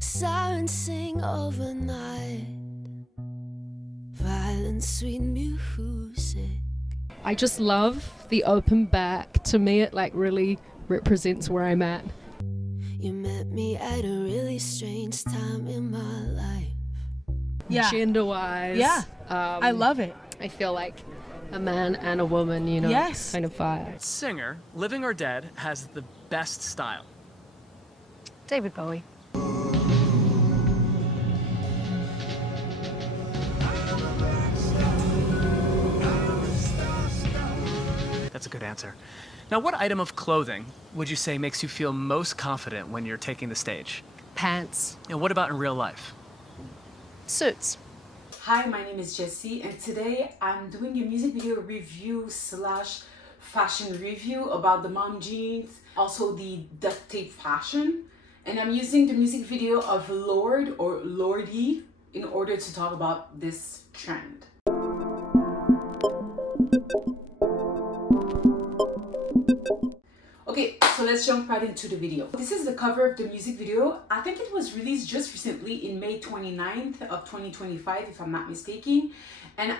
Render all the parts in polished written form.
Sirens sing overnight, violent sweet music. I just love the open back. To me, it like really represents where I'm at. You met me at a really strange time in my life. Yeah. Gender-wise. Yeah. I love it. I feel like a man and a woman, you know, Yes. kind of fire. Singer, living or dead, has the best style? David Bowie. That's a good answer. Now, what item of clothing would you say makes you feel most confident when you're taking the stage? Pants. And what about in real life? Suits. Hi, my name is Jessie, and today I'm doing a music video review slash fashion review about the mom jeans, also the duct tape fashion. And I'm using the music video of Lorde or Lorde in order to talk about this trend. Okay, so let's jump right into the video. This is the cover of the music video. I think it was released just recently in May 29th of 2025, if I'm not mistaken. And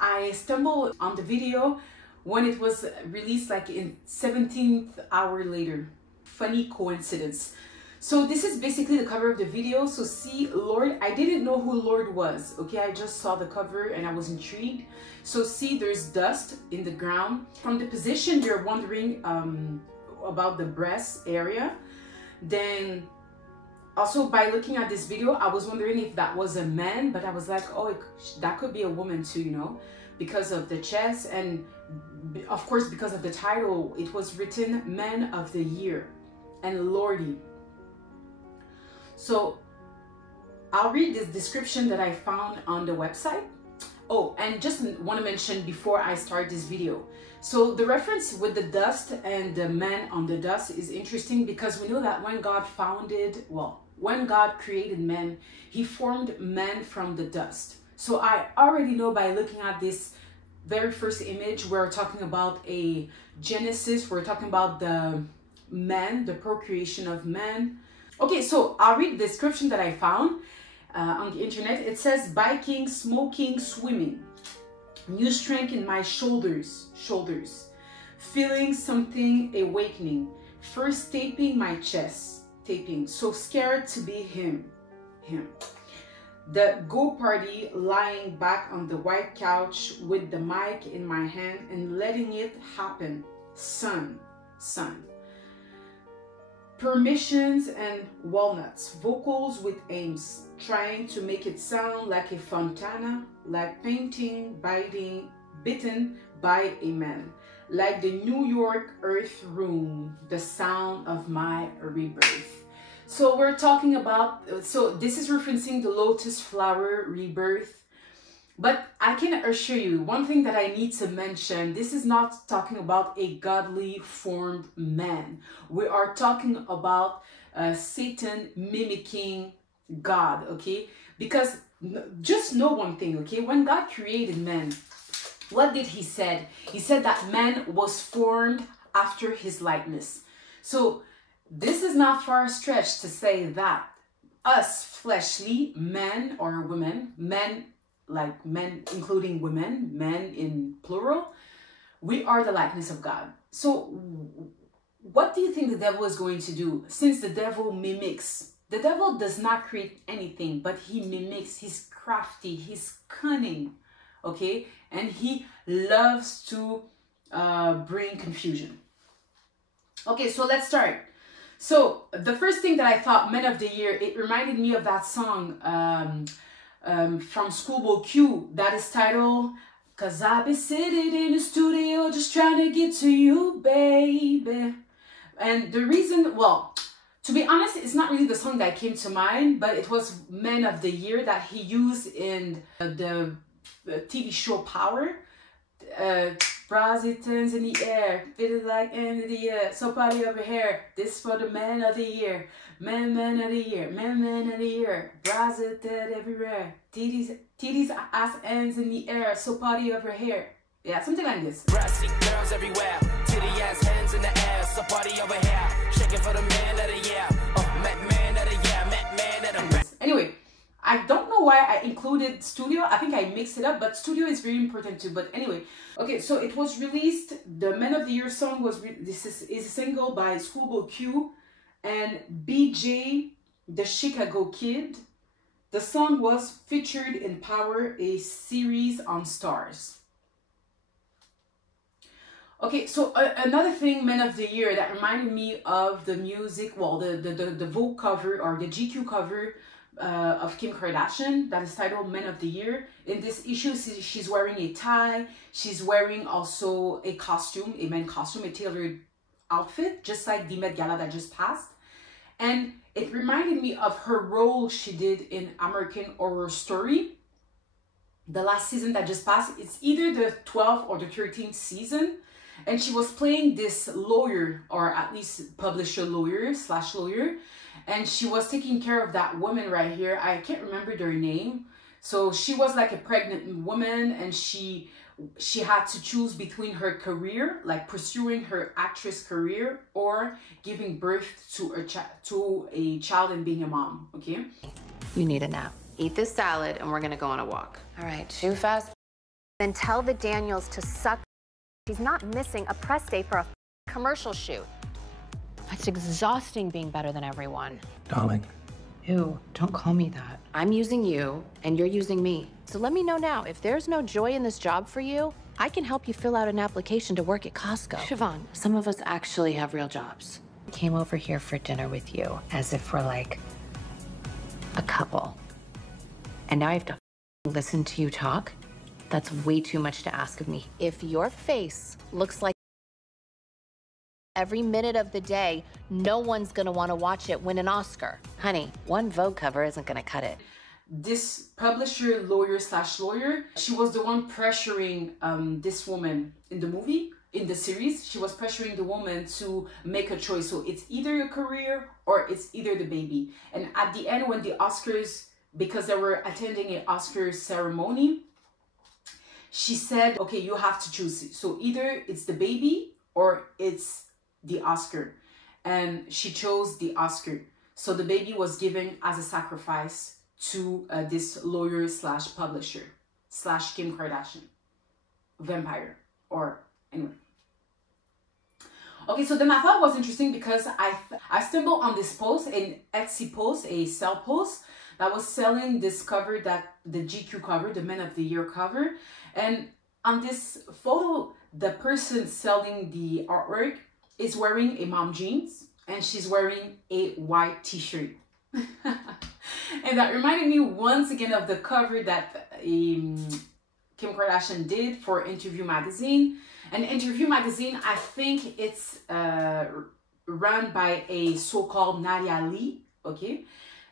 I stumbled on the video when it was released like in 17th hour later. Funny coincidence. So this is basically the cover of the video. So see Lorde, I didn't know who Lorde was, okay? I just saw the cover and I was intrigued. So see there's dust in the ground. From the position you're wondering about the breast area. Then also by looking at this video, I was wondering if that was a man, but I was like, oh, that could be a woman too, you know, because of the chest and of course because of the title. It was written Man of the Year and Lorde. So I'll read this description that I found on the website. Oh, and just want to mention before I start this video. So the reference with the dust and the man on the dust is interesting because we know that when God when God created man, he formed man from the dust. So I already know by looking at this very first image, we're talking about a Genesis. We're talking about the man, the procreation of man. Okay, so I'll read the description that I found on the internet. It says biking, smoking, swimming. New strength in my shoulders. Feeling something awakening. First taping my chest. Taping. So scared to be him. The go party, lying back on the white couch with the mic in my hand and letting it happen. Sun. Permissions and walnuts, vocals with aims, trying to make it sound like a fontana, like painting, bitten by a man, like the New York Earth Room, the sound of my rebirth. So we're talking about, so this is referencing the lotus flower rebirth. But I can assure you, one thing that I need to mention, this is not talking about a godly formed man. We are talking about Satan mimicking God, okay? Because just know one thing, okay? When God created man, what did he say? He said that man was formed after his likeness. So this is not far stretched to say that us fleshly men or women, men, like men including women, men in plural, we are the likeness of God. So what do you think the devil is going to do? Since the devil mimics, the devil does not create anything, but he mimics. He's crafty, he's cunning, okay? And he loves to bring confusion. Okay, so let's start. So the first thing that I thought, Men of the Year, it reminded me of that song from Schoolboy Q that is titled "Cause I be sitting in the studio just trying to get to you, baby." And the reason, well, to be honest, it's not really the song that came to mind, but it was Men of the Year that he used in the TV show Power. Brazzy turns in the air, feel like end of the year, so party over here, this for the Man of the Year, man of the year, man of the year, Brazzy dead everywhere, titties, ass ends in the air, so party over here. Yeah, something like this. Brassy girls everywhere, titty ass hands in the air, so party over here, shaking for the Man of the Year, man of the year, man of the why I included studio. I think I mixed it up, but studio is very important too. But anyway, okay, so it was released. The Man of the Year song was, this is a single by Schoolboy Q and BJ, the Chicago Kid. The song was featured in Power, a series on Stars. Okay, so another thing, Man of the Year, that reminded me of the music, well, the Vogue cover or the GQ cover of Kim Kardashian that is titled Man of the Year. In this issue, she's wearing a tie. She's wearing also a costume, a man costume, a tailored outfit, just like the Met Gala that just passed. And it reminded me of her role she did in American Horror Story, the last season that just passed. It's either the 12th or the 13th season. And she was playing this lawyer, or at least publisher lawyer / lawyer. And she was taking care of that woman right here. I can't remember their name. So she was like a pregnant woman, and she had to choose between her career, like pursuing her actress career, or giving birth to a child and being a mom, okay? You need a nap. Eat this salad, and we're gonna go on a walk. All right, chew fast. Then tell the Daniels to suck. She's not missing a press day for a commercial shoot. It's exhausting being better than everyone. Darling. Ew, don't call me that. I'm using you, and you're using me. So let me know now, if there's no joy in this job for you, I can help you fill out an application to work at Costco. Siobhan, some of us actually have real jobs. I came over here for dinner with you, as if we're like a couple. And now I have to listen to you talk? That's way too much to ask of me. If your face looks like every minute of the day, no one's gonna wanna watch it win an Oscar. Honey, one Vogue cover isn't gonna cut it. This publisher lawyer / lawyer, she was the one pressuring this woman in the movie, in the series. She was pressuring the woman to make a choice. So it's either a career or it's either the baby. And at the end, when the Oscars, because they were attending an Oscar ceremony, she said, okay, you have to choose. So either it's the baby or it's the Oscar. And she chose the Oscar. So the baby was given as a sacrifice to this lawyer / publisher / Kim Kardashian vampire, or anyway. Okay, so then I thought it was interesting because I stumbled on this post, an Etsy post, a sell post that was selling this cover, that the GQ cover, the Man of the Year cover. And on this photo, the person selling the artwork is wearing a mom jeans, and she's wearing a white t-shirt. And that reminded me once again of the cover that Kim Kardashian did for Interview magazine. And Interview magazine, I think it's run by a so-called Nadia Lee, okay?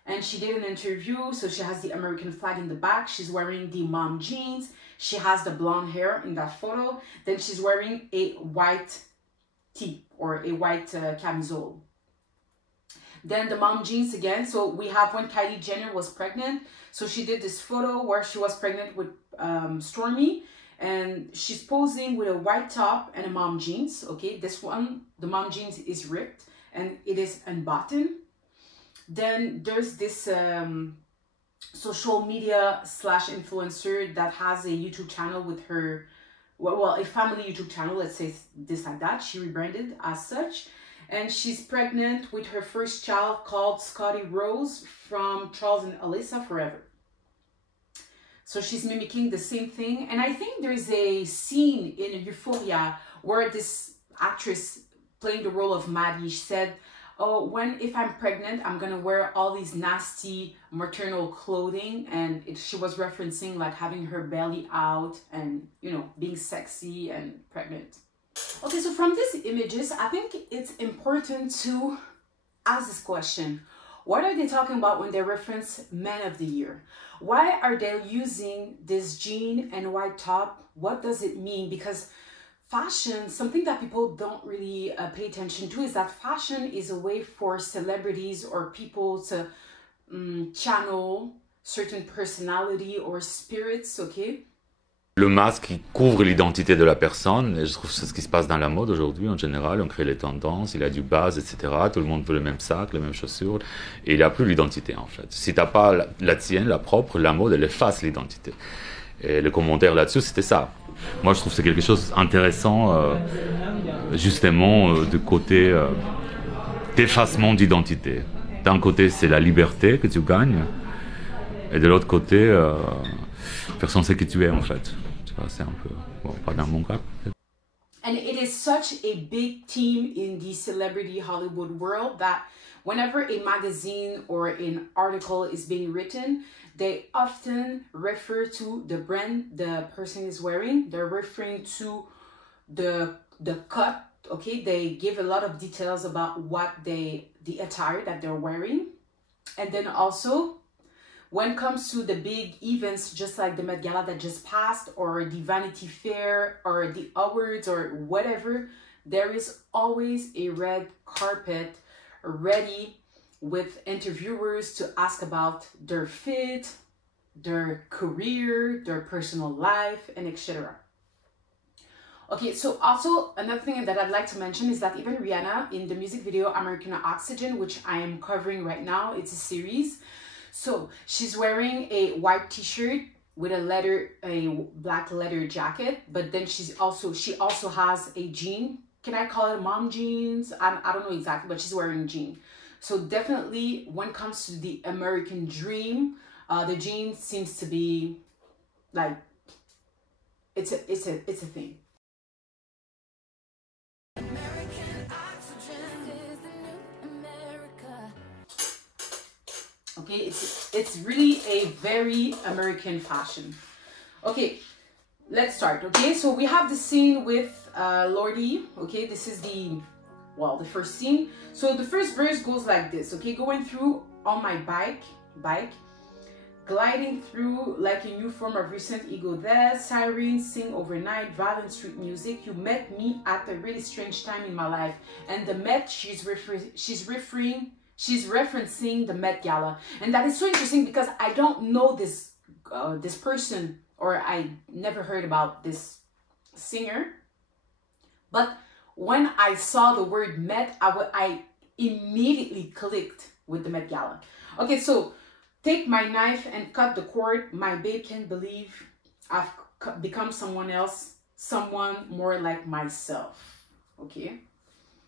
And she did an interview, so she has the American flag in the back. She's wearing the mom jeans. She has the blonde hair in that photo. Then she's wearing a white tee, or a white camisole. Then the mom jeans again. So we have when Kylie Jenner was pregnant. So she did this photo where she was pregnant with Stormy. And she's posing with a white top and a mom jeans. Okay, this one, the mom jeans is ripped and it is unbuttoned. Then there's this social media / influencer that has a YouTube channel with her, well, a family YouTube channel, let's say this like that. She rebranded as such. And she's pregnant with her first child called Scotty Rose from Charles and Alyssa Forever. So she's mimicking the same thing. And I think there's a scene in Euphoria where this actress playing the role of Maddie said, oh, if I'm pregnant, I'm gonna wear all these nasty maternal clothing. And she was referencing like having her belly out and, you know, being sexy and pregnant. Okay, so from these images, I think it's important to ask this question. What are they talking about when they reference Man of the Year? Why are they using this jean and white top? What does it mean? Because fashion, something that people don't really pay attention to, is that fashion is a way for celebrities or people to channel certain personality or spirits, okay? Le masque qui couvre l'identité de la personne, et je trouve que c'est ce qui se passe dans la mode aujourd'hui en général, on crée les tendances, il a du buzz, etc. Tout le monde veut le même sac, les mêmes chaussures, et il n'a plus l'identité en fait. Si tu n'as pas la tienne, la propre, la mode, elle efface l'identité. Et le commentaire là-dessus, c'était ça. Moi je trouve que c'est quelque chose d'intéressant, justement, du côté d'effacement d'identité. D'un côté, c'est la liberté que tu gagnes, et de l'autre côté, personne ne sait qui tu es en fait. C'est un peu, bon, pas dans mon cas. And it is such a big theme in the celebrity Hollywood world that whenever a magazine or an article is being written, they often refer to the brand the person is wearing. They're referring to the cut, okay? They give a lot of details about what the attire that they're wearing. And then also, when it comes to the big events, just like the Met Gala that just passed, or the Vanity Fair, or the awards, or whatever, there is always a red carpet ready with interviewers to ask about their fit, their career, their personal life, and etc. Okay, so also another thing that I'd like to mention is that even Rihanna in the music video American Oxygen, which I am covering right now, it's a series. So she's wearing a white t-shirt with a black leather jacket, but then she also has a jean. Can I call it mom jeans? I don't know exactly, but she's wearing a jean. So definitely when it comes to the American dream, the jean seems to be like, it's a thing. Okay, it's really a very American fashion. Okay, let's start. Okay, so we have the scene with Lorde. Okay, this is the first scene. So the first verse goes like this. Okay, going through on my bike, gliding through like a new form of recent ego there, sirens sing overnight, violent street music. You met me at a really strange time in my life. And the Met, she's referencing the Met Gala. And that is so interesting because I don't know this this person, or I never heard about this singer. But when I saw the word Met, I immediately clicked with the Met Gala. Okay, so take my knife and cut the cord. My babe can't believe I've become someone else, someone more like myself. Okay.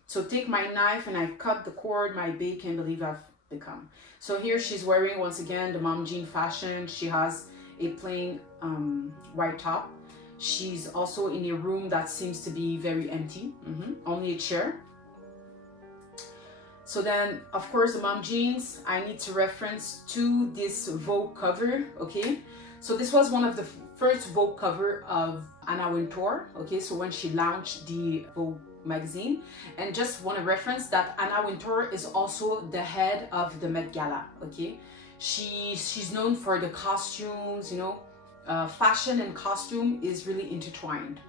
So take my knife and I cut the cord. My babe can't believe I've become. So here she's wearing, once again, the mom jean fashion. She has a plain white top. She's also in a room that seems to be very empty. Only a chair. So then, of course, the mom jeans, I need to reference to this Vogue cover, okay? So this was one of the first Vogue cover of Anna Wintour, okay? So when she launched the Vogue magazine, and just want to reference that Anna Wintour is also the head of the Met Gala, okay? She's known for the costumes, you know, fashion and costume is really intertwined.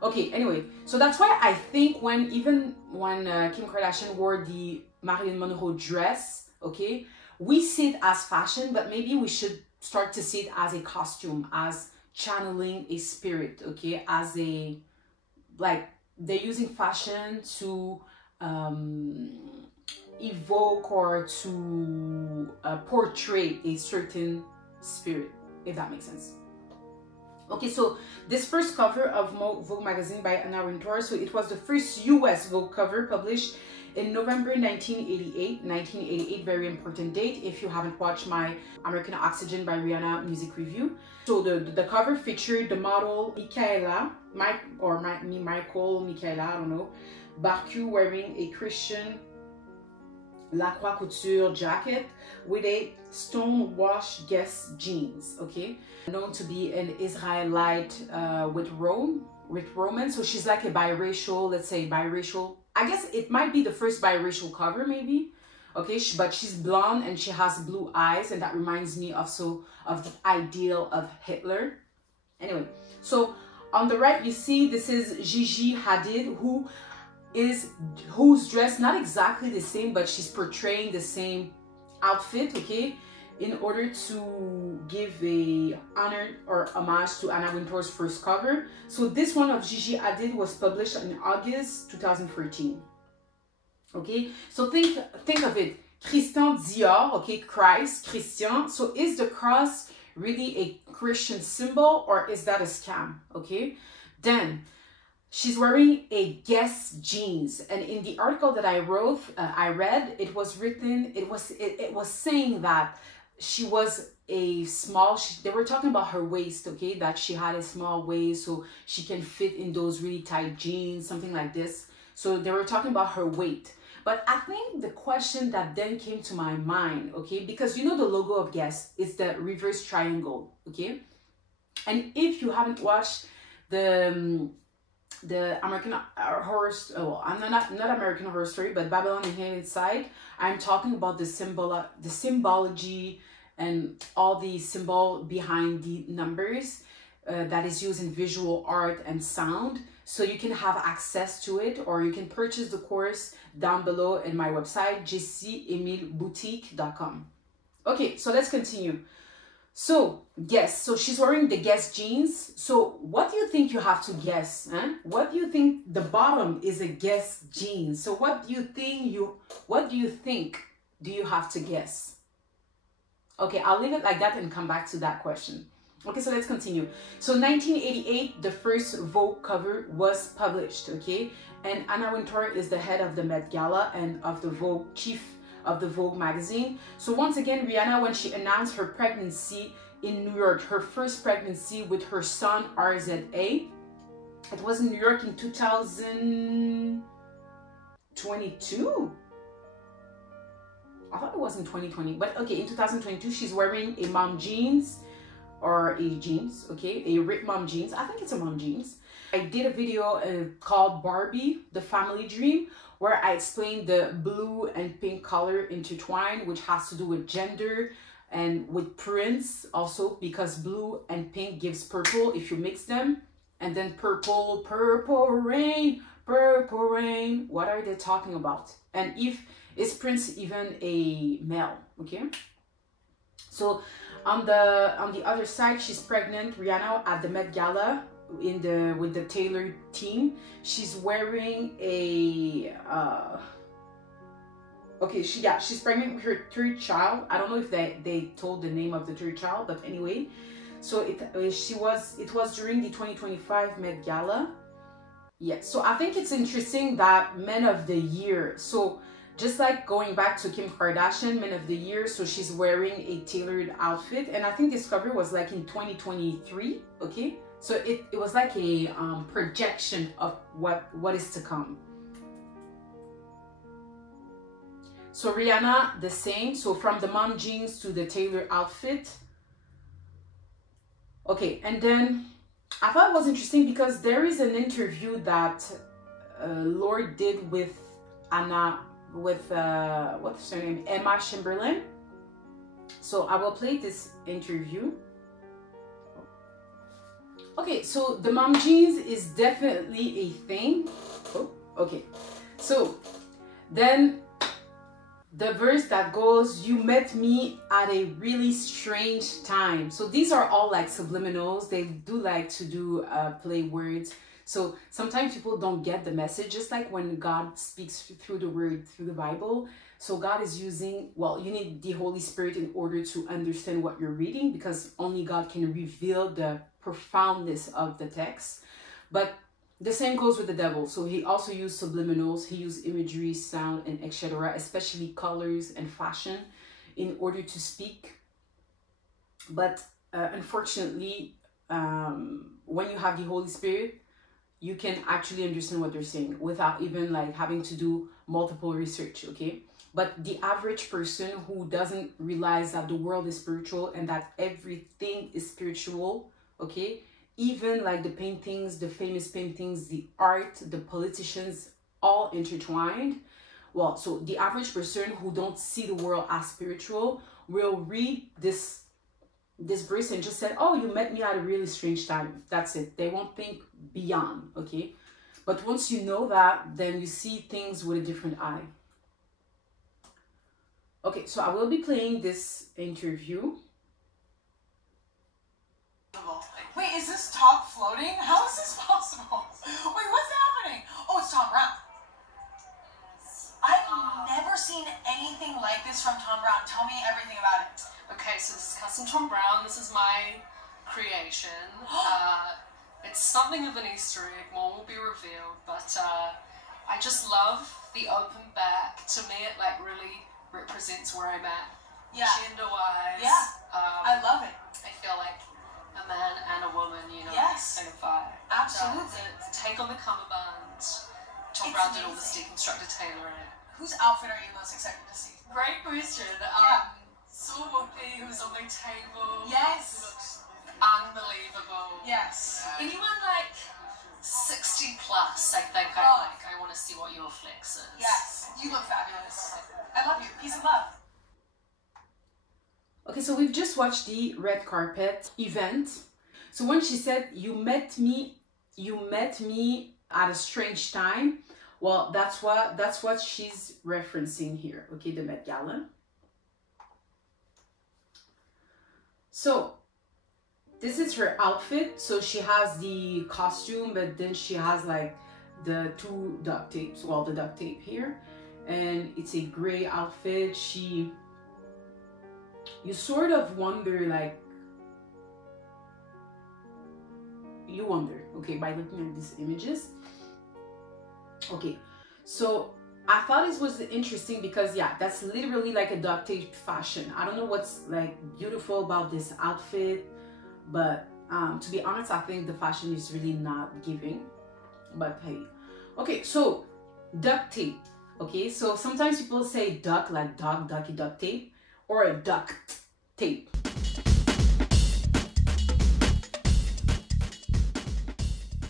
Okay, anyway, so that's why I think when Kim Kardashian wore the Marilyn Monroe dress, okay, we see it as fashion, but maybe we should start to see it as a costume, as channeling a spirit, okay, as a, like, they're using fashion to evoke or to portray a certain spirit, if that makes sense. Okay, so this first cover of Vogue magazine by Anna Wintour, so it was the first US Vogue cover published in November 1988. 1988, very important date if you haven't watched my American Oxygen by Rihanna music review. So the cover featured the model Michaela, Michael, I don't know, Barcu wearing a Christian La Croix Couture jacket with a stone-washed Guess jeans, okay? Known to be an Israelite with Roman, so she's like a biracial, let's say biracial. I guess it might be the first biracial cover, maybe. Okay, but she's blonde and she has blue eyes, and that reminds me also of the ideal of Hitler. Anyway, so on the right you see this is Gigi Hadid, who's dressed not exactly the same, but she's portraying the same outfit, okay? in order to give a honor or homage to Anna Wintour's first cover. So this one of Gigi Hadid was published in August 2013. Okay, so think of it. Christian Dior, okay, Christ, Christian. So is the cross really a Christian symbol, or is that a scam? Okay, then she's wearing a Guess jeans, and in the article that I read, it was written, it was saying that she was a small, they were talking about her waist, okay, that she had a small waist so she can fit in those really tight jeans, something like this. So they were talking about her weight. But I think the question that then came to my mind, okay, because you know the logo of Guess is the reverse triangle, okay? And if you haven't watched the American Horror, well, I'm not American Horror Story, but Babylon and Hidden Inside, I'm talking about the symbology and all the symbol behind the numbers that is used in visual art and sound. So you can have access to it, or you can purchase the course down below in my website, jessieemileboutique.com. Okay, so let's continue. So, Guess. So she's wearing the Guess jeans. So what do you think you have to guess? Huh? What do you think the bottom is a Guess jeans? So what do you think do you have to guess? Okay, I'll leave it like that and come back to that question. Okay, so let's continue. So 1988, the first Vogue cover was published, okay? And Anna Wintour is the head of the Met Gala and of the Vogue, chief of the Vogue magazine. So once again, Rihanna, when she announced her pregnancy in New York, her first pregnancy with her son, RZA, it was in New York in 2022. I thought it was in 2020, but okay, in 2022, she's wearing a mom jeans, or a jeans, okay, a ripped mom jeans. I think it's a mom jeans. I did a video called Barbie, the Family Dream, where I explained the blue and pink color intertwined, which has to do with gender and with prints also, because blue and pink gives purple if you mix them. And then purple rain, what are they talking about? And if is Prince even a male? Okay, so on the other side, she's pregnant, Rihanna, at the Met Gala with the tailored team. She's wearing a okay, she's pregnant with her third child. I don't know if they told the name of the third child, but anyway, so it was during the 2025 Met Gala. Yeah, so I think it's interesting that Men of the Year, so just like going back to Kim Kardashian, Men of the Year, so she's wearing a tailored outfit, and I think this cover was like in 2023, okay? So it was like a projection of what is to come. So Rihanna, the same, so from the mom jeans to the tailored outfit. Okay, and then I thought it was interesting because there is an interview that Lorde did with what's her name, Emma Chamberlain. So I will play this interview. Okay, so the mom jeans is definitely a thing. Oh, okay. So then the verse that goes, "You met me at a really strange time." So these are all like subliminals. They do like to do play words. So sometimes people don't get the message, just like when God speaks through the word, through the Bible. So God is using, well, you need the Holy Spirit in order to understand what you're reading, because only God can reveal the profoundness of the text. But the same goes with the devil. So he also used subliminals. He used imagery, sound, and etc., especially colors and fashion, in order to speak. But unfortunately, when you have the Holy Spirit, you can actually understand what they're saying without even like having to do multiple research, okay? But the average person who doesn't realize that the world is spiritual and that everything is spiritual, okay? Even like the paintings, the famous paintings, the art, the politicians, all intertwined. Well, so the average person who don't see the world as spiritual will read this verse and just say, "Oh, you met me at a really strange time." That's it. They won't think beyond, okay? But once you know that, then you see things with a different eye. Okay, so I will be playing this interview. Wait, is this top floating? How is this possible? Wait, what's happening? Oh, it's Tom Brown. I've never seen anything like this from Tom Brown. Tell me everything about it. Okay, so this is custom Tom Brown. This is my creation. It's something of an Easter egg. More will be revealed, but I just love the open back. To me, it like really represents where I'm at. Yeah. Gender-wise. Yeah. I love it. I feel like a man and a woman, you know, Yes. kind of vibe. Absolutely. The take on the cummerbund. Tom Brown did all this deconstructed tailoring. Whose outfit are you most excited to see? Great question. Yeah. Saw Whoopi, who was on my table. Yes. Looked unbelievable. Yes. Anyone like 60 plus, I think I Oh. like. I want to see what your flex is. Yes. You look fabulous. I love you. Peace and love. Okay, so we've just watched the red carpet event. So when she said, you met me at a strange time, well, that's what she's referencing here, okay, the Met Gala. So this is her outfit. So she has the costume, but then she has like the two duct tapes, well, the duct tape here, and it's a gray outfit. You sort of wonder, like, you wonder, okay, by looking at these images. Okay, so I thought it was interesting because, yeah, that's literally like a duct tape fashion. I don't know what's like beautiful about this outfit, but to be honest, I think the fashion is really not giving, but hey. Okay, so duct tape. Okay, so sometimes people say duck, like dog, ducky, duct tape, or a duct tape.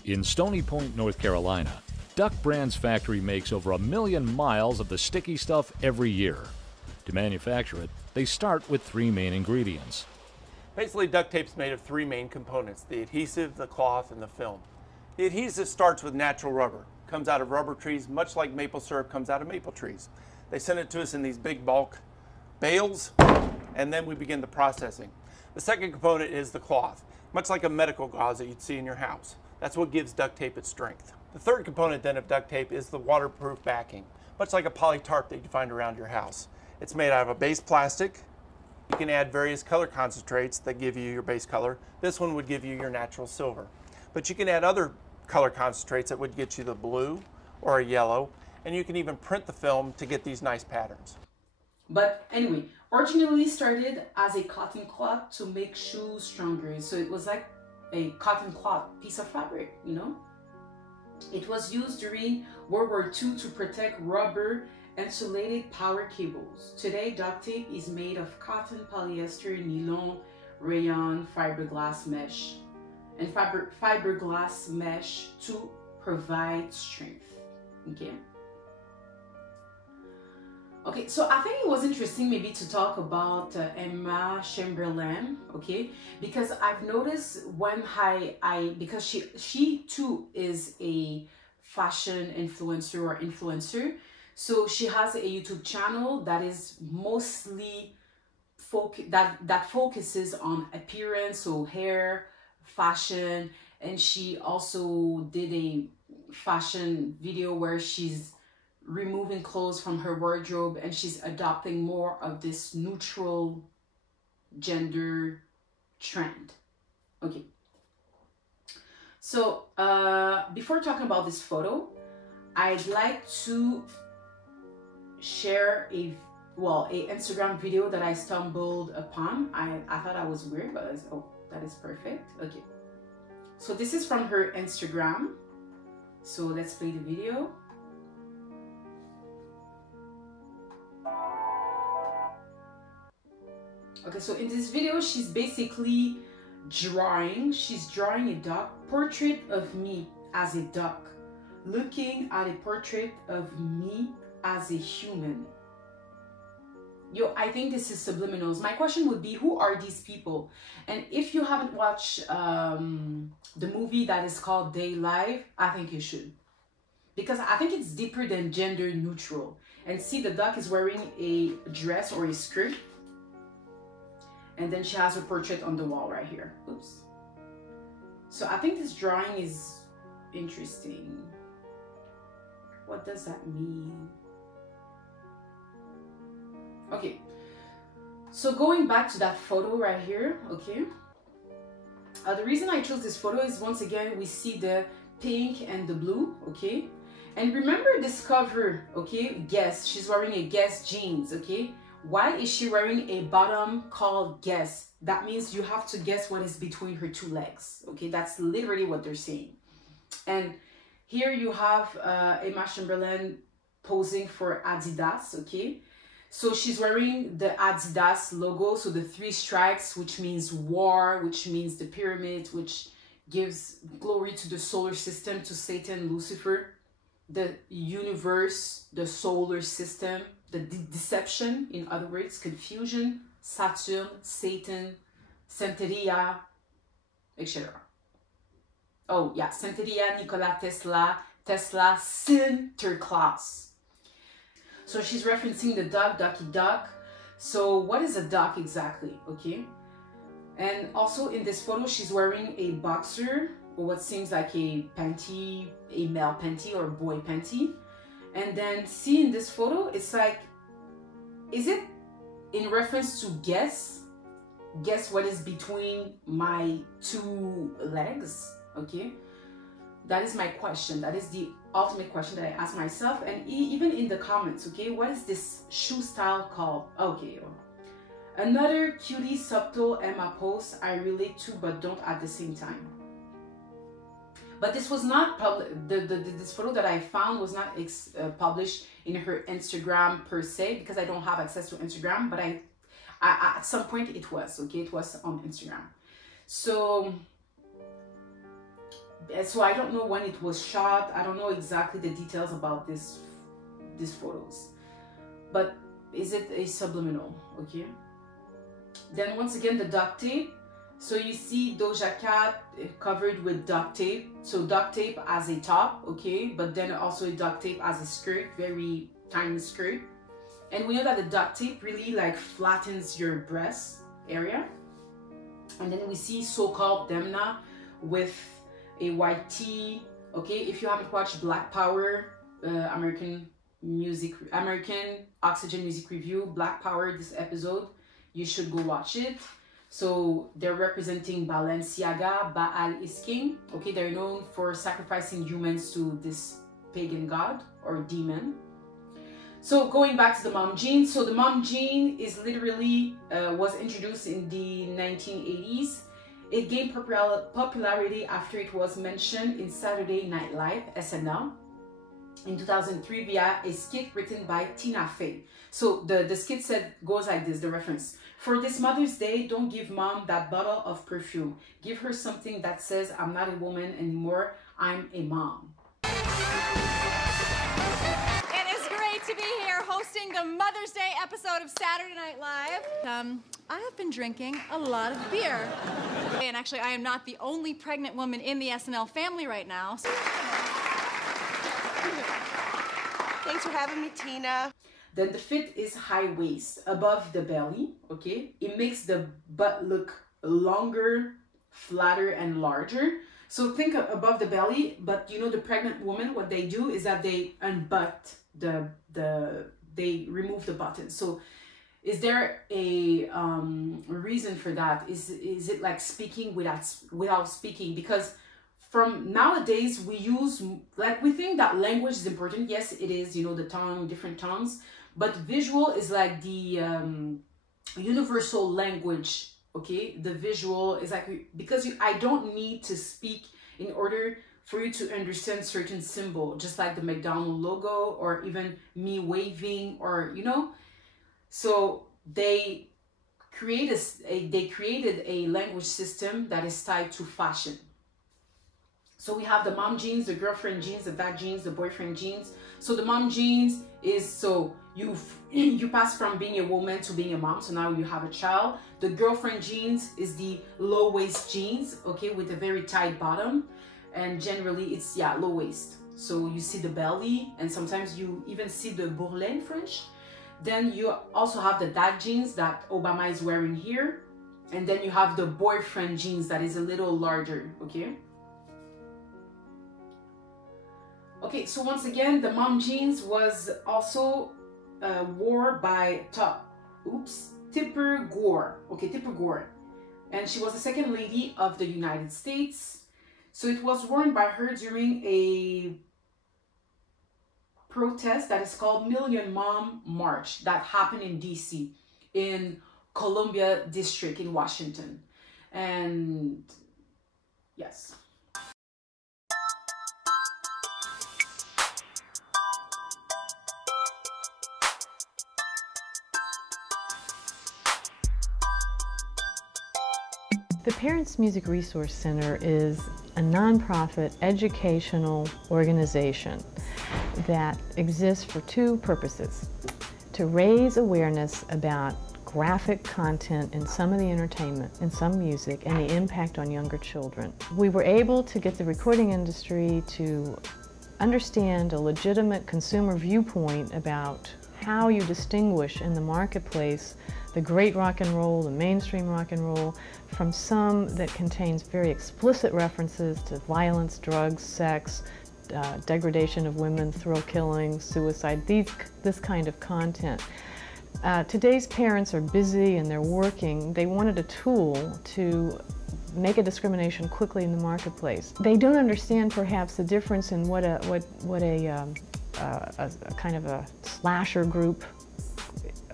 In Stony Point, North Carolina, Duck Brand's factory makes over 1 million miles of the sticky stuff every year. To manufacture it, they start with 3 main ingredients. Basically, duct tape's made of 3 main components: the adhesive, the cloth, and the film. The adhesive starts with natural rubber. Comes out of rubber trees, much like maple syrup comes out of maple trees. They send it to us in these big bulk bales, and then we begin the processing. The second component is the cloth, much like a medical gauze that you'd see in your house. That's what gives duct tape its strength. The third component then of duct tape is the waterproof backing, much like a poly tarp that you find around your house. It's made out of a base plastic. You can add various color concentrates that give you your base color. This one would give you your natural silver. But you can add other color concentrates that would get you the blue or a yellow, and you can even print the film to get these nice patterns. But anyway, originally started as a cotton cloth to make shoes stronger. So it was like a cotton cloth piece of fabric, you know. It was used during World War II to protect rubber insulated power cables. Today, duct tape is made of cotton, polyester, nylon, rayon, fiberglass mesh, and fiberglass mesh to provide strength. Okay. Okay, so I think it was interesting maybe to talk about Emma Chamberlain, okay, because I've noticed when because she too is a fashion influencer or influencer, so she has a YouTube channel that is mostly that focuses on appearance, so hair, fashion, and she also did a fashion video where she's removing clothes from her wardrobe and she's adopting more of this neutral gender trend. Okay, so before talking about this photo, I'd like to share a Instagram video that I stumbled upon. I thought I was weird, but oh, that is perfect. Okay, so this is from her Instagram, so let's play the video. Okay, so in this video, she's basically drawing a duck, portrait of me as a duck, looking at a portrait of me as a human. Yo, I think this is subliminals. My question would be, who are these people? And if you haven't watched the movie that is called Day Live, I think you should. Because I think it's deeper than gender neutral. And see, the duck is wearing a dress or a skirt. And then she has her portrait on the wall right here. Oops. So I think this drawing is interesting. What does that mean? Okay. So going back to that photo right here, okay. The reason I chose this photo is, once again, we see the pink and the blue, okay. And remember this cover, okay, Guess, she's wearing a Guess jeans, okay. Why is she wearing a bottom called Guess? That means you have to guess what is between her two legs, okay. That's literally what they're saying. And here you have Emma Chamberlain posing for Adidas, okay. So she's wearing the Adidas logo, so the 3 strikes, which means war, which means the pyramid, which gives glory to the solar system, to Satan, Lucifer, the universe, the solar system, the deception, in other words, confusion, Saturn, Satan, Santeria, etc. Oh yeah, Santeria, Nikola Tesla, Sinterklaas. So she's referencing the duck, ducky duck. So what is a duck exactly, okay? And also in this photo, she's wearing a boxer, or what seems like a panty, a male panty or boy panty. And then see in this photo, it's like, is it in reference to guess? Guess what is between my 2 legs, okay? That is my question. That is the ultimate question that I ask myself. And even in the comments, okay, what is this shoe style called? Okay, another cutie subtle Emma post I relate to but don't at the same time. But this was not public. This photo that I found was not published in her Instagram per se, because I don't have access to Instagram. But I at some point it was, okay, it was on Instagram. So I don't know when it was shot. I don't know exactly the details about these photos. But is it a subliminal? Okay. Then once again, the duct tape. So you see Doja Cat covered with duct tape. So duct tape as a top, okay, but then also a duct tape as a skirt, very tiny skirt. And we know that the duct tape really like flattens your breast area. And then we see so-called Demna with a white tee, okay. If you haven't watched Black Power, American Oxygen Music Review, Black Power, this episode, you should go watch it. So they're representing Balenciaga, Baal is king, okay. They're known for sacrificing humans to this pagan god or demon. So going back to the mom jean, so the mom jean is literally was introduced in the 1980s. It gained popularity after it was mentioned in Saturday Night Live, SNL, in 2003 via a skit written by Tina Fey. So the skit goes like this, the reference. For this Mother's Day, don't give mom that bottle of perfume. Give her something that says, I'm not a woman anymore, I'm a mom. It is great to be here hosting the Mother's Day episode of Saturday Night Live. I have been drinking a lot of beer. And actually, I am not the only pregnant woman in the SNL family right now. So... Thanks for having me, Tina. Then the fit is high waist, above the belly, okay? It makes the butt look longer, flatter, and larger. So think above the belly, but you know the pregnant woman, what they do is that they unbut they remove the button. So is there a reason for that? Is it like speaking without speaking? Because from nowadays we use, like, we think that language is important. Yes, it is, you know, the tongue, different tongues, but visual is like the universal language, okay? The visual is like, because I don't need to speak in order for you to understand certain symbol, just like the McDonald's logo or even me waving, or, you know. So they created a language system that is tied to fashion. So we have the mom jeans, the girlfriend jeans, the dad jeans, the boyfriend jeans. So the mom jeans is, so you pass from being a woman to being a mom, so now you have a child. The girlfriend jeans is the low waist jeans, okay, with a very tight bottom, and generally it's, yeah, low waist. So you see the belly, and sometimes you even see the bourrelet in French. Then you also have the dad jeans that Obama is wearing here. And then you have the boyfriend jeans that is a little larger, okay? Okay, so once again, the mom jeans was also worn by Tipper Gore. Okay, Tipper Gore. And she was the second lady of the United States. So it was worn by her during a protest that is called Million Mom March that happened in DC, in Columbia District in Washington. And yes. The Parents Music Resource Center is a nonprofit educational organization that exists for two purposes: to raise awareness about graphic content in some of the entertainment, in some music, and the impact on younger children. We were able to get the recording industry to understand a legitimate consumer viewpoint about how you distinguish in the marketplace the great rock and roll, the mainstream rock and roll, from some that contains very explicit references to violence, drugs, sex, degradation of women, thrill killing, suicide, this kind of content. Today's parents are busy and they're working. They wanted a tool to make a discrimination quickly in the marketplace. They don't understand perhaps the difference in what a kind of a slasher group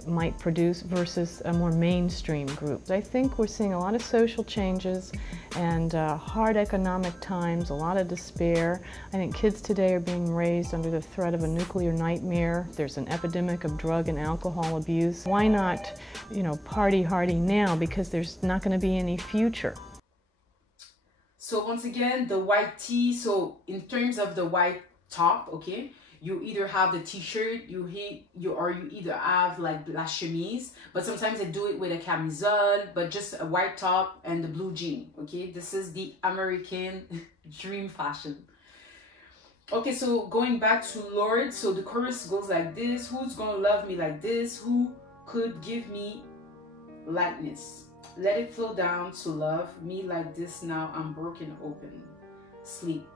might produce versus a more mainstream group. I think we're seeing a lot of social changes and hard economic times, a lot of despair. I think kids today are being raised under the threat of a nuclear nightmare. There's an epidemic of drug and alcohol abuse. Why not, you know, party hardy now, because there's not going to be any future. So once again, the white tee, so in terms of the white top, okay, you either have the t-shirt, you either have like la chemise, but sometimes they do it with a camisole, but just a white top and the blue jean, okay? This is the American dream fashion. Okay, so going back to Lorde, so the chorus goes like this: who's gonna love me like this? Who could give me lightness? Let it flow down to love me like this. Now I'm broken open. Sleep.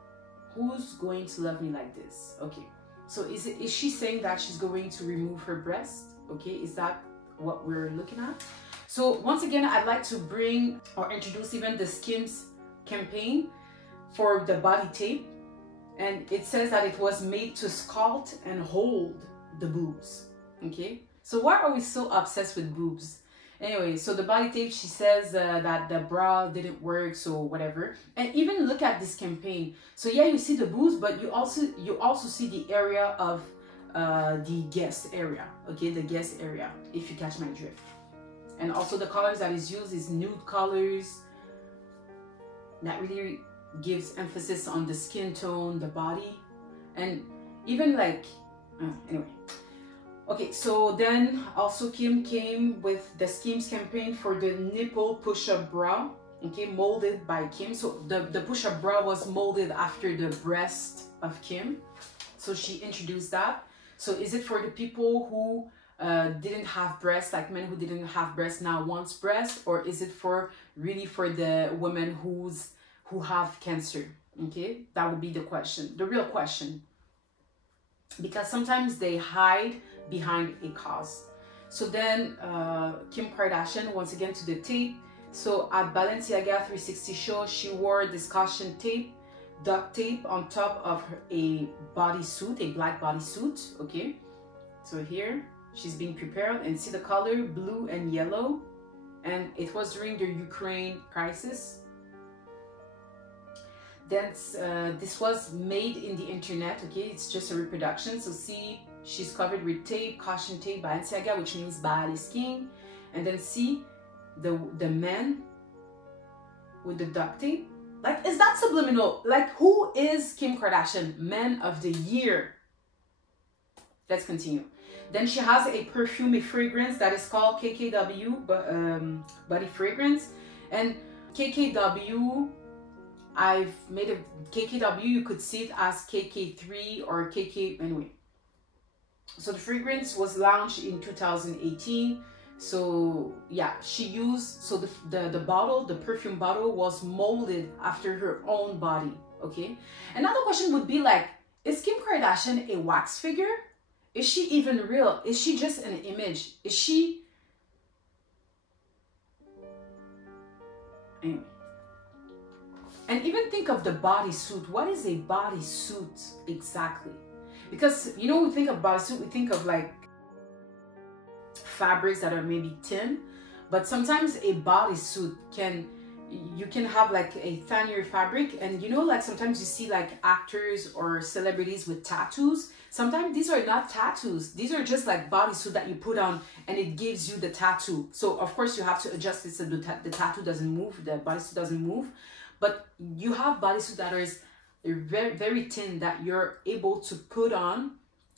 Who's going to love me like this? Okay. So is she saying that she's going to remove her breast? Okay, is that what we're looking at? So once again, I'd like to bring or introduce even the Skims campaign for the body tape. And it says that it was made to sculpt and hold the boobs. Okay, so why are we so obsessed with boobs? Anyway, so the body tape, she says that the bra didn't work, so whatever. And even look at this campaign. So yeah, you see the boobs, but you also see the area of the guest area. Okay, the guest area, if you catch my drift. And also the colors that is used is nude colors. That really gives emphasis on the skin tone, the body, and even like anyway. Okay, so then also Kim came with the Skims campaign for the nipple push-up bra, okay, molded by Kim. So the push-up bra was molded after the breast of Kim. So she introduced that. So is it for the people who didn't have breasts, like men who didn't have breasts now wants breasts, or is it for really for the women who have cancer? Okay, that would be the question, the real question. Because sometimes they hide behind a cause. So then Kim Kardashian, once again to the tape. So at Balenciaga 360 show, she wore discussion tape, duct tape on top of a bodysuit, a black bodysuit. Okay, so here she's being prepared, and see the color blue and yellow, and it was during the Ukraine crisis. Then this was made in the internet, okay, it's just a reproduction. So see, she's covered with tape, caution tape, Balenciaga, which means Baal is king. And then see the men with the duct tape. Like, is that subliminal? Like, who is Kim Kardashian? Man of the year. Let's continue. Then she has a perfume, a fragrance that is called KKW body fragrance. And KKW I've made a KKW. You could see it as KK3 or KK, anyway. So the fragrance was launched in 2018. So yeah, she used, so the bottle, the perfume bottle was molded after her own body, okay? Another question would be like, is Kim Kardashian a wax figure? Is she even real? Is she just an image? Is she... Anyway. And even think of the bodysuit. What is a bodysuit exactly? Because, you know, we think of bodysuit, we think of like fabrics that are maybe thin, but sometimes a bodysuit you can have like a thinner fabric, and you know, like sometimes you see like actors or celebrities with tattoos. Sometimes these are not tattoos, these are just like bodysuit that you put on and it gives you the tattoo. So of course you have to adjust it so the tattoo doesn't move, the bodysuit doesn't move. But you have bodysuit that is very, very thin that you're able to put on,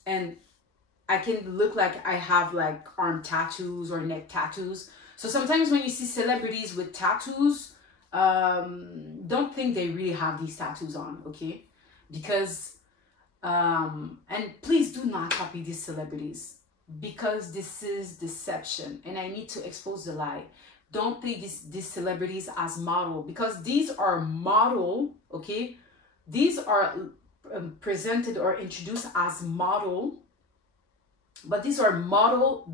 and I can look like I have like arm tattoos or neck tattoos. So sometimes when you see celebrities with tattoos, don't think they really have these tattoos on, okay? Because, and please do not copy these celebrities, because this is deception and I need to expose the lie. Don't take these celebrities as model, because these are model, okay? These are presented or introduced as model, but these are model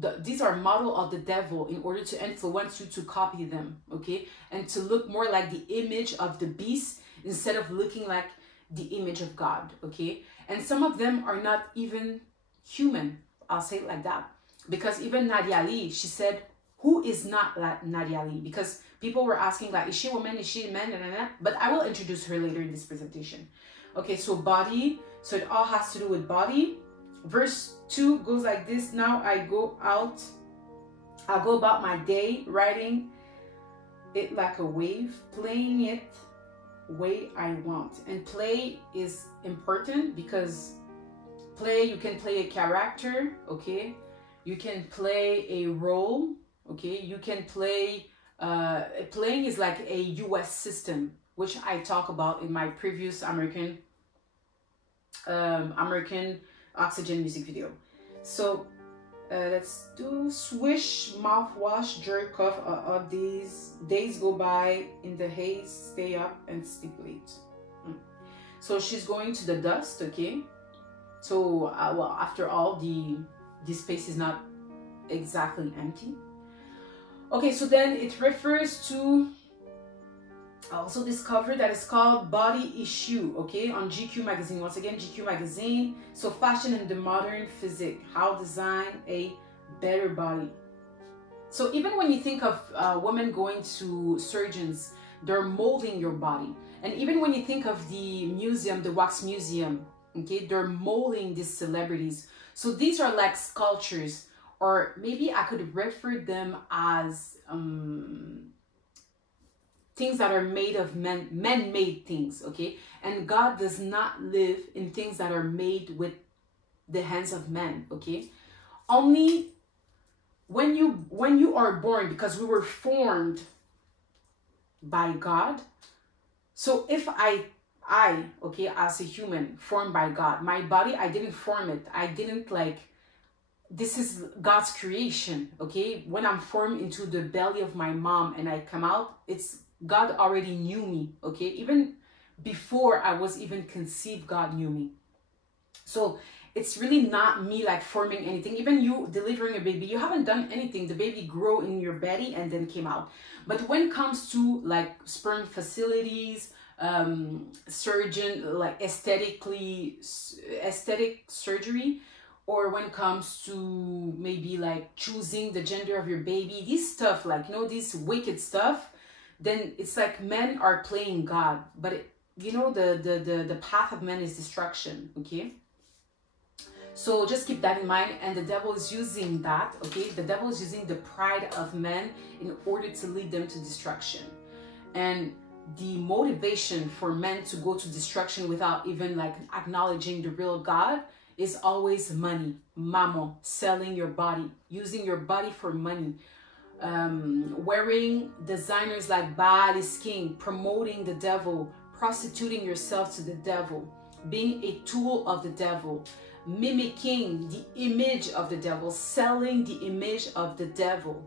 of the devil in order to influence you to copy them, okay? And to look more like the image of the beast instead of looking like the image of God, okay? And some of them are not even human, I'll say it like that. Because even Nadia Lee, she said, who is not like Nadia Lee? Because people were asking like, is she a woman, is she a man, but I will introduce her later in this presentation. Okay, so body, so it all has to do with body. Verse 2 goes like this: now I go out, I'll go about my day, riding it like a wave, playing it way I want. And play is important because play, you can play a character, okay? You can play a role, okay? You can play, playing is like a US system, which I talk about in my previous American Oxygen music video. So let's do swish, mouthwash, jerk off, these days go by in the haze, stay up and sleep late. So she's going to the dust, okay? So well, after all, the space is not exactly empty. Okay, so then it refers to also this cover that is called Body Issue, okay, on GQ magazine. Once again, GQ magazine. So fashion and the modern physique, how design a better body. So even when you think of women going to surgeons, they're molding your body. And even when you think of the museum, the wax museum, okay, they're molding these celebrities. So these are like sculptures, or maybe I could refer them as things that are made of man-made things, okay? And God does not live in things that are made with the hands of men, okay? Only when you are born, because we were formed by God. So if I, okay, as a human, formed by God, my body, I didn't form it. I didn't like, this is God's creation, okay? When I'm formed into the belly of my mom and I come out, it's God already knew me, okay? Even before I was even conceived, God knew me. So it's really not me like forming anything. Even you delivering a baby, you haven't done anything. The baby grew in your belly and then came out. But when it comes to like sperm facilities, surgeon, like aesthetic surgery, or when it comes to maybe like choosing the gender of your baby, this stuff, like, you know, this wicked stuff, then it's like men are playing God. But it, you know, the path of men is destruction, okay? So just keep that in mind. And the devil is using that, okay? The devil is using the pride of men in order to lead them to destruction. And the motivation for men to go to destruction without even like acknowledging the real God is always money, mammon, selling your body, using your body for money, wearing designers like Baal is King, promoting the devil, prostituting yourself to the devil, being a tool of the devil, mimicking the image of the devil, selling the image of the devil.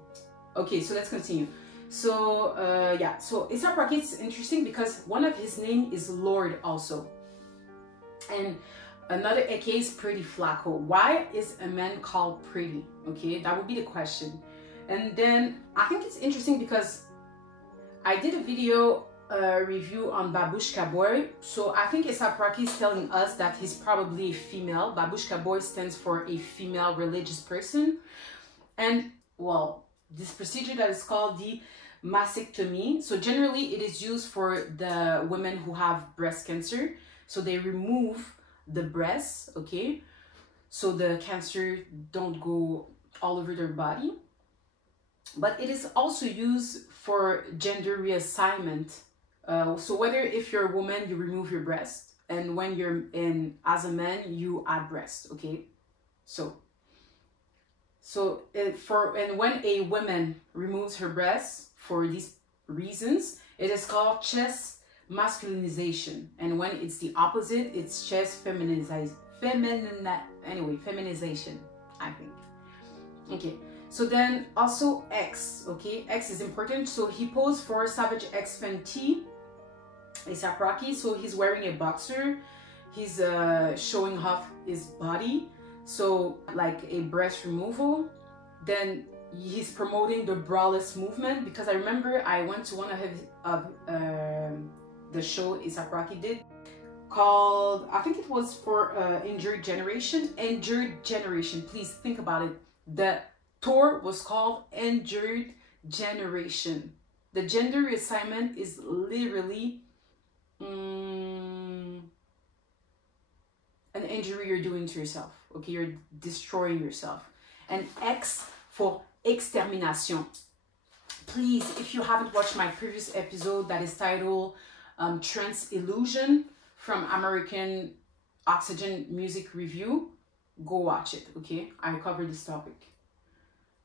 Okay, so let's continue. So yeah, so A$AP Rocky is interesting because one of his name is Lorde also, and another AK is Pretty Flacco. Why is a man called pretty? Okay, that would be the question. And then I think it's interesting because I did a video review on Babushka Boy. So I think A$AP Rocky is telling us that he's probably a female. Babushka Boy stands for a female religious person. And well, this procedure that is called the mastectomy. So generally it is used for the women who have breast cancer. So they remove the breast, okay? So the cancer don't go all over their body. But it is also used for gender reassignment. So whether if you're a woman, you remove your breast, and when you're as a man, you add breast, okay? When a woman removes her breast for these reasons, it is called chest masculinization. And when it's the opposite, it's chest feminization, I think. Okay, so then also X, okay? X is important. So he posed for Savage X Fenty, A$AP Rocky. So he's wearing a boxer. He's showing off his body. So like a breast removal. Then he's promoting the braless movement, because I remember I went to one of the show A$AP Rocky did called, I think it was for Injured Generation. Injured Generation, please think about it. The tour was called Injured Generation. The gender reassignment is literally an injury you're doing to yourself. Okay, you're destroying yourself. And X for extermination. Please, if you haven't watched my previous episode that is titled Trance Illusion from American Oxygen Music Review, go watch it, okay? I covered this topic.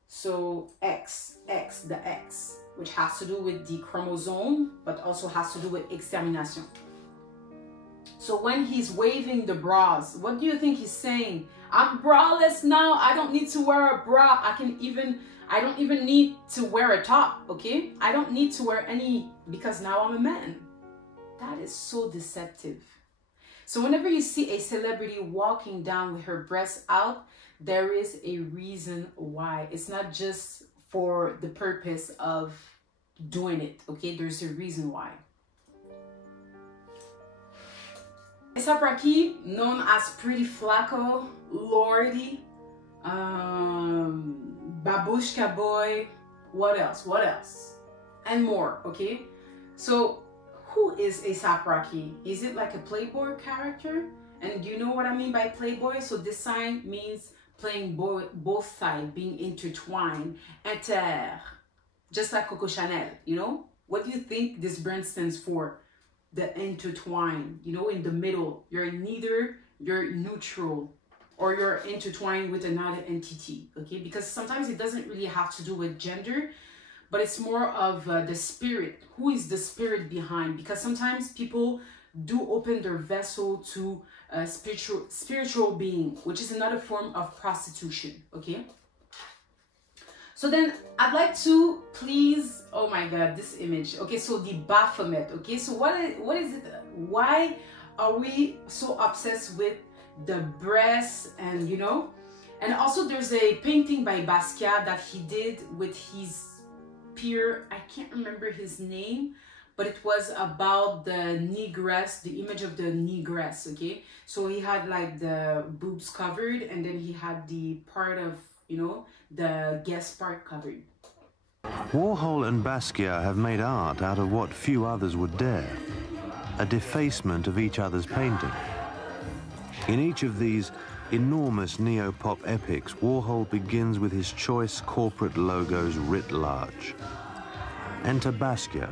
So X, the X, which has to do with the chromosome, but also has to do with extermination. So when he's waving the bras, what do you think he's saying? I'm braless now. I don't need to wear a bra. I don't even need to wear a top, okay? I don't need to wear any, because now I'm a man. That is so deceptive. So whenever you see a celebrity walking down with her breasts out, there is a reason why. It's not just for the purpose of doing it, okay? There's a reason why. A$AP Rocky, known as Pretty Flacco, Lorde, Babushka Boy, what else? And more, okay? So who is A$AP Rocky? Is it like a Playboy character? And do you know what I mean by Playboy? So this sign means playing both sides, being intertwined, inter, just like Coco Chanel, you know? What do you think this brand stands for? The intertwine, you know, in the middle. You're neither, you're neutral, or you're intertwined with another entity, okay? Because sometimes it doesn't really have to do with gender, but it's more of the spirit. Who is the spirit behind? Because sometimes people do open their vessel to a spiritual being, which is another form of prostitution, okay? So then I'd like to please, oh my God, this image. Okay, so the Baphomet, okay? So what is it? Why are we so obsessed with the breasts and, you know? And also there's a painting by Basquiat that he did with his peer, I can't remember his name, but it was about the negress, the image of the negress, okay? So he had like the boobs covered, and then he had the part of, you know, the guest part covered. Warhol and Basquiat have made art out of what few others would dare, a defacement of each other's painting. In each of these enormous neo-pop epics, Warhol begins with his choice corporate logos writ large. Enter Basquiat,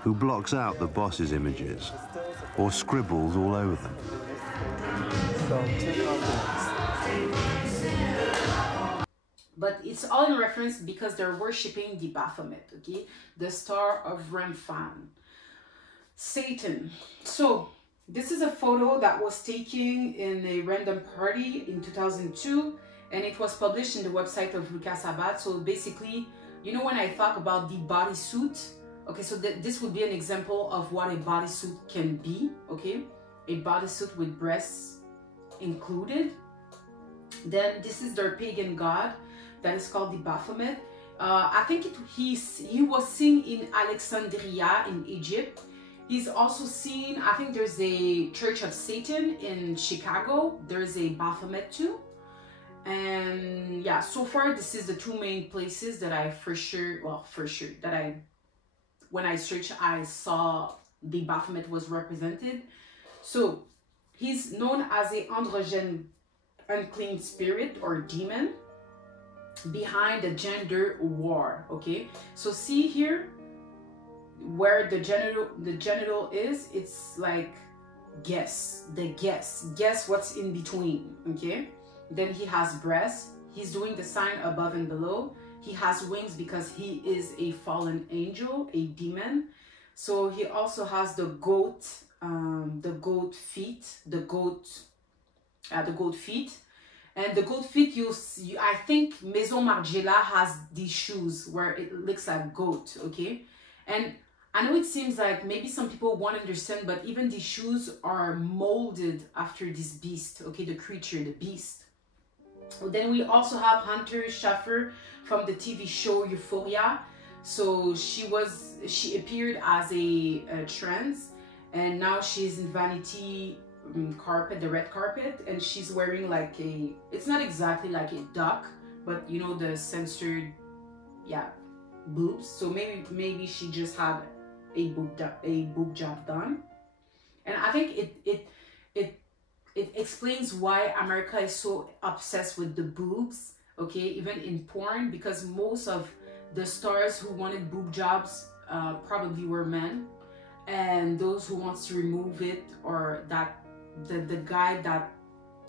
who blocks out the boss's images or scribbles all over them. But it's all in reference because they're worshipping the Baphomet, okay? The star of Remphan. Satan. So this is a photo that was taken in a random party in 2002, and it was published in the website of Lucas Abad. So basically, you know, when I talk about the bodysuit, okay, so this would be an example of what a bodysuit can be, okay? A bodysuit with breasts included. Then this is their pagan god that is called the Baphomet. I think he was seen in Alexandria in Egypt. He's also seen, I think there's a Church of Satan in Chicago. There's a Baphomet too. And yeah, so far this is the two main places that I when I searched, I saw the Baphomet was represented. So he's known as a androgen unclean spirit or demon behind the gender war, okay? So see here where the genital is, it's like guess what's in between, okay? Then he has breasts, he's doing the sign above and below. He has wings because he is a fallen angel, a demon. So he also has the goat feet, the goat feet. And the goat feet, I think Maison Margiela has these shoes where it looks like goat, okay? And I know it seems like maybe some people won't understand, but even these shoes are molded after this beast, okay? The creature, the beast. Then we also have Hunter Schaffer from the TV show Euphoria. So she appeared as a trans, and now she's in Vanity carpet, the red carpet, and she's wearing like it's not exactly like a duck, but you know, the censored, yeah, boobs. So maybe she just had a boob job done. And I think it explains why America is so obsessed with the boobs, okay, even in porn, because most of the stars who wanted boob jobs probably were men, and those who wants to remove it, or that the guy that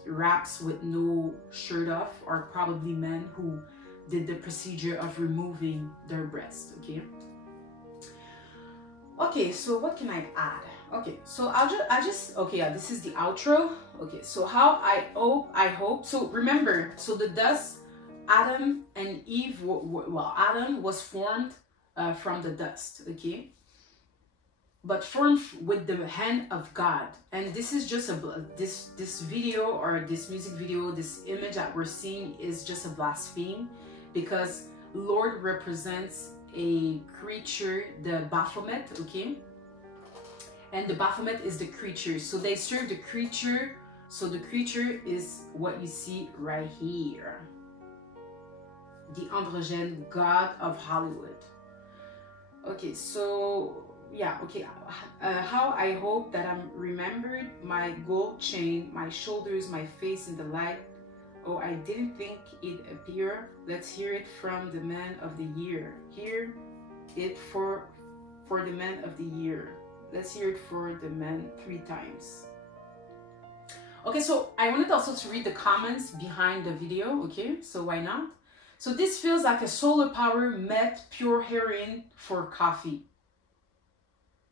raps with no shirt off, are probably men who did the procedure of removing their breast, okay? Okay, so what can I add? Okay, so okay, yeah, this is the outro. Okay, so how I hope, so remember, so the dust, Adam and Eve, well, Adam was formed from the dust, okay? But formed with the hand of God. And this is just this video, or this music video, this image that we're seeing is just a blaspheme, because Lorde represents a creature, the Baphomet, okay? And the Baphomet is the creature. So they serve the creature. So the creature is what you see right here. The androgen god of Hollywood. Okay, so yeah, okay. How I hope that I'm remembered: my gold chain, my shoulders, my face in the light. Oh, I didn't think it'd appear. Let's hear it from the man of the year. Hear it for the man of the year. Let's hear it for the man 3 times. Okay, so I wanted also to read the comments behind the video, okay? So why not? So this feels like a solar power met pure heroin for coffee.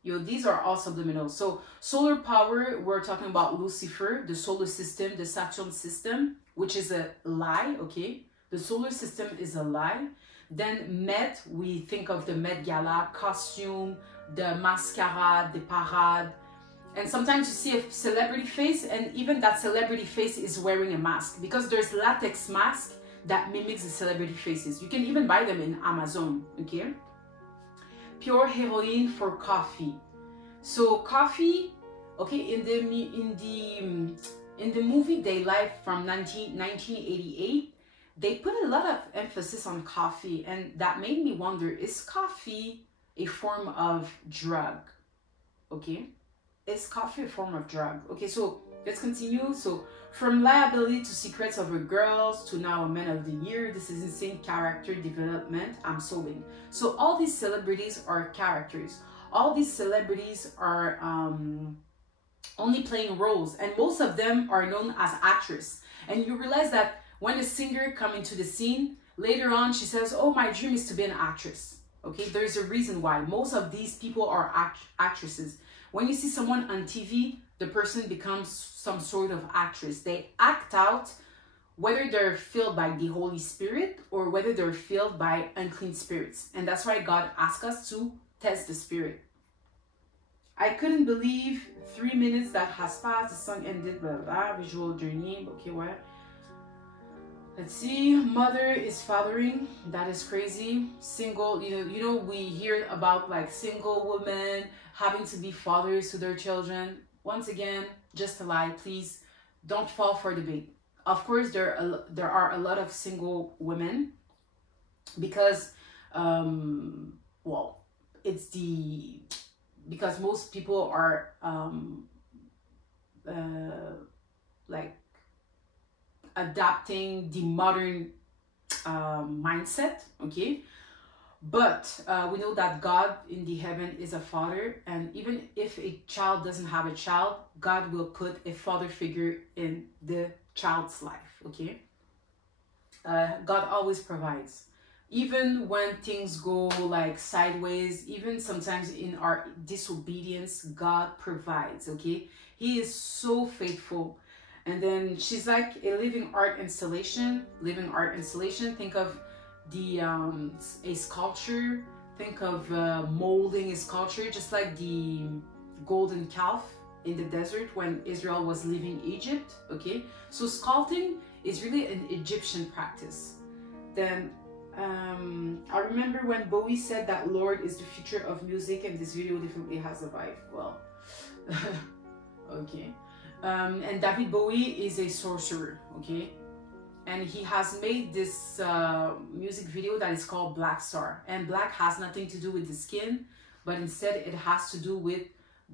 Yo, these are all subliminal. So solar power, we're talking about Lucifer, the solar system, the Saturn system, which is a lie, okay? The solar system is a lie. Then Met, we think of the Met Gala, costume, the masquerade, the parade. And sometimes you see a celebrity face, and even that celebrity face is wearing a mask, because there's latex mask that mimics the celebrity faces. You can even buy them in Amazon, okay? Pure heroin for coffee. So coffee, okay, in the movie Day Life from 1988, they put a lot of emphasis on coffee, and that made me wonder, is coffee a form of drug? Okay, is coffee a form of drug? Okay, so let's continue. So from liability to secrets of a girls to now a man of the year, this is insane character development. I'm sobbing. So all these celebrities are characters. All these celebrities are only playing roles, and most of them are known as actresses. And you realize that when a singer comes into the scene, later on she says, oh, my dream is to be an actress. Okay, there's a reason why. Most of these people are actresses. When you see someone on TV, the person becomes some sort of actress. They act out whether they're filled by the Holy Spirit or whether they're filled by unclean spirits. And that's why God asked us to test the spirit. I couldn't believe 3 minutes that has passed. The song ended, blah, blah, visual journey. Okay, what? Let's see. Mother is fathering. That is crazy. Single, you know, we hear about like single women having to be fathers to their children. Once again, just a lie. Please don't fall for the bait. Of course, there are a lot of single women because, well, because most people are like adapting the modern mindset, okay? But we know that God in the heaven is a father, and even if a child doesn't have a child, God will put a father figure in the child's life, okay? God always provides. Even when things go like sideways, even sometimes in our disobedience, God provides, okay? He is so faithful. And then she's like a living art installation. Think of the a sculpture. Think of molding a sculpture, just like the golden calf in the desert when Israel was leaving Egypt, okay? So sculpting is really an Egyptian practice. Then I remember when Bowie said that Lorde is the future of music, and this video definitely has a vibe. Well, okay. And David Bowie is a sorcerer, okay? And he has made this music video that is called Black Star. And black has nothing to do with the skin, but instead it has to do with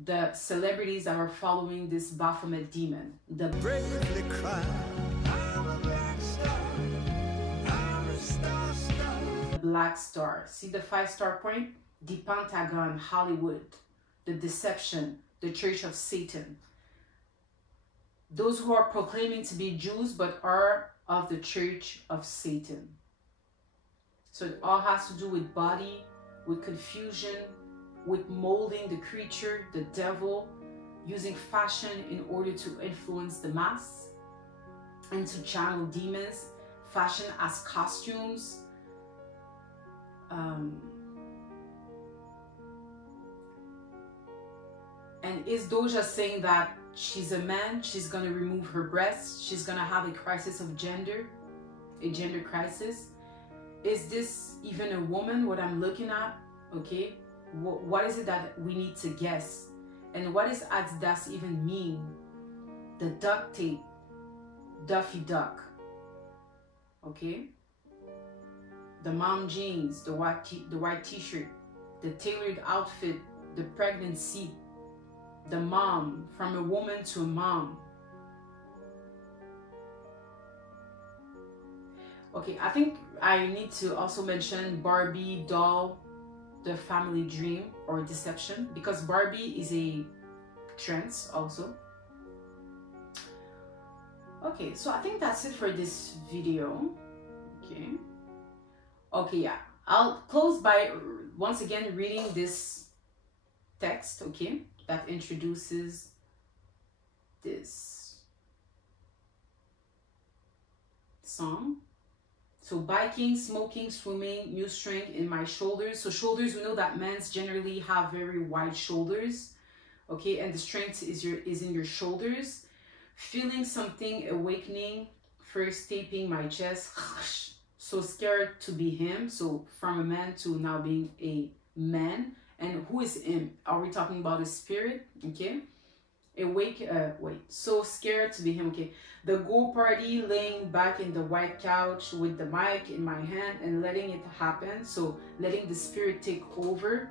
the celebrities that are following this Baphomet demon. The bravely cry, I'm a black star, I'm a star, star. Black Star. See the 5-star point? The Pentagon, Hollywood, the deception, the Church of Satan. Those who are proclaiming to be Jews but are of the Church of Satan. So it all has to do with body, with confusion, with molding the creature, the devil, using fashion in order to influence the mass and to channel demons, fashion as costumes. And is Doja saying that she's a man, she's gonna remove her breasts, she's gonna have a crisis of gender, a gender crisis? Is this even a woman, what I'm looking at? Okay, what is it that we need to guess? And what does Adidas even mean? The duct tape, Duffy Duck, okay? The mom jeans, the white t-shirt, the tailored outfit, the pregnancy, the mom, from a woman to a mom. Okay, I think I need to also mention Barbie doll, the family dream or deception, because Barbie is a trance also. Okay, so I think that's it for this video. Okay, yeah, I'll close by once again reading this text, okay, that introduces this song. So biking, smoking, swimming, new strength in my shoulders. So shoulders, we know that men's generally have very wide shoulders, okay, and the strength is in your shoulders. Feeling something awakening, first taping my chest. So scared to be him. So from a man to now being a man. And who is him? Are we talking about a spirit? Okay. So scared to be him. Okay. The go party, laying back in the white couch with the mic in my hand and letting it happen. So letting the spirit take over.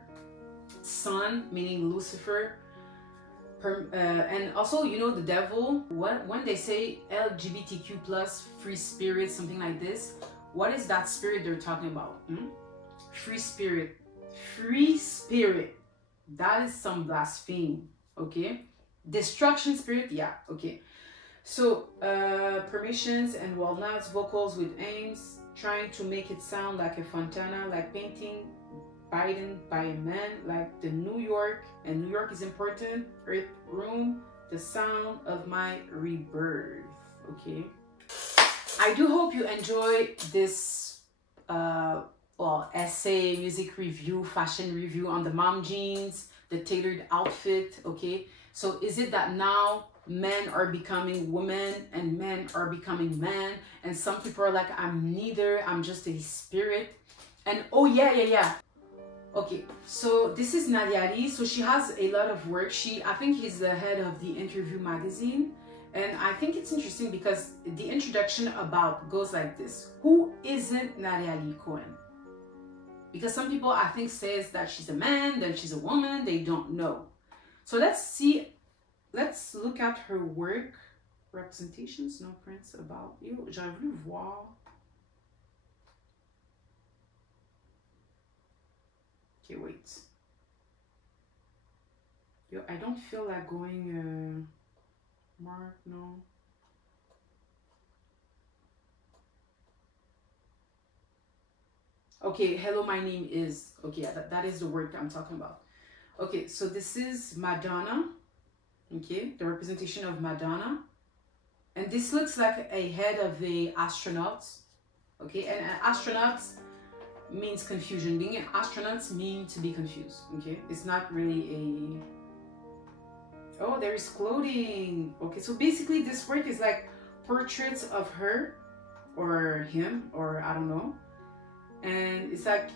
Sun, meaning Lucifer. And also, you know, the devil, when they say LGBTQ plus free spirit, something like this, what is that spirit they're talking about? Free spirit. Free spirit. That is some blasphemy, okay? Destruction spirit, yeah, okay. So, permissions and walnuts, vocals with aims, trying to make it sound like a fontana, like painting bitten by a man, like the New York, and New York is important, earth room, the sound of my rebirth. Okay, I do hope you enjoyed this well, essay, music review, fashion review on the mom jeans, the tailored outfit. Okay, so is it that now men are becoming women and men are becoming men, and some people are like, I'm neither, I'm just a spirit? And oh yeah. Okay, so this is Nadia Lee. So she has a lot of work. I think he's the head of the Interview magazine, and I think it's interesting because the introduction goes like this: who isn't Nadia Lee Cohen? Because some people, I think, says that she's a man, then she's a woman, they don't know. So let's look at her work. Representations, no prints about you. J'aurais voulu voir. Okay, wait. Yo, I don't feel like going, Mark, no. Okay, hello, my name is, okay, that is the work I'm talking about. Okay, so this is Madonna, okay, the representation of Madonna. And this looks like a head of a astronaut, okay, and an astronaut means confusion. Being an astronaut means to be confused, okay? It's not really oh, there is clothing. Okay, so basically this work is like portraits of her or him, or I don't know. And it's like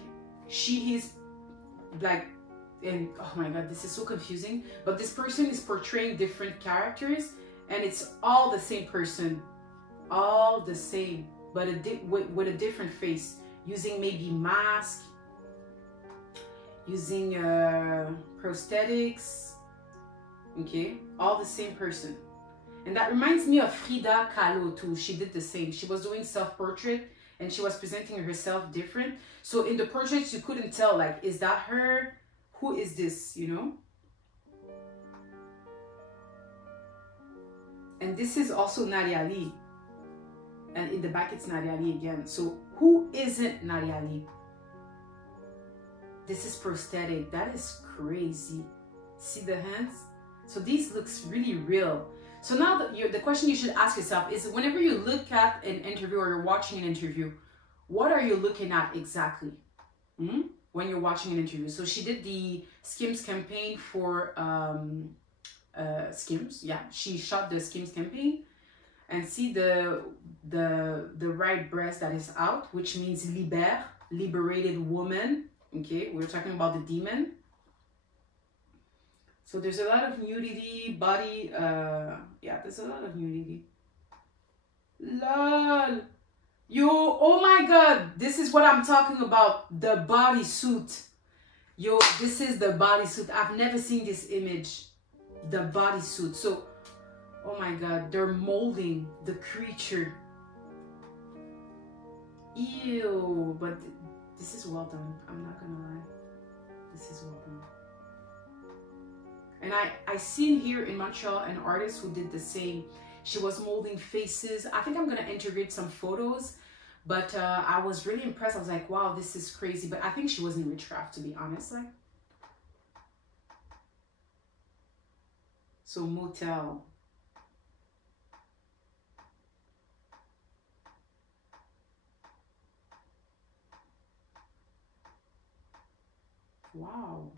she is like, and oh my god, this is so confusing, but this person is portraying different characters, and it's all the same person, all the same, but with a different face, using maybe mask, using prosthetics, okay, all the same person. And that reminds me of Frida Kahlo too. She did the same. She was doing self-portrait and she was presenting herself different. So in the portraits, you couldn't tell, like, is that her? Who is this, you know? And this is also Nadia Lee. And in the back, it's Nadia Lee again. So who isn't Nadia Lee? This is prosthetic. That is crazy. See the hands? So these looks really real. So now the question you should ask yourself is, whenever you look at an interview or you're watching an interview, what are you looking at exactly when you're watching an interview? So she did the Skims campaign for Skims. Yeah, she shot the Skims campaign. And see the right breast that is out, which means liberated woman. Okay, we're talking about the demon. So there's a lot of nudity, body, yeah, there's a lot of nudity. Lol. Yo, oh my god, this is what I'm talking about, the bodysuit. Yo, this is the bodysuit. I've never seen this image, the bodysuit. So, oh my god, they're molding the creature. Ew, but this is well done. I'm not gonna lie. This is well done. And I seen here in Montreal an artist who did the same. She was molding faces. I think I'm gonna integrate some photos, but I was really impressed. I was like, wow, this is crazy. But I think she was in witchcraft, to be honest. Like, so motel. Wow.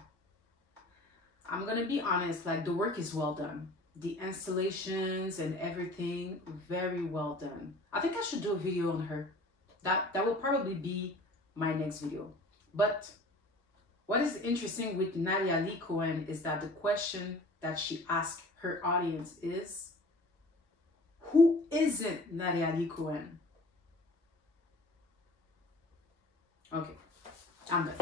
I'm gonna be honest, like, the work is well done. The installations and everything, very well done. I think I should do a video on her. That will probably be my next video. But what is interesting with Nadia Lee Cohen is that the question that she asked her audience is, who isn't Nadia Lee Cohen? Okay, I'm done.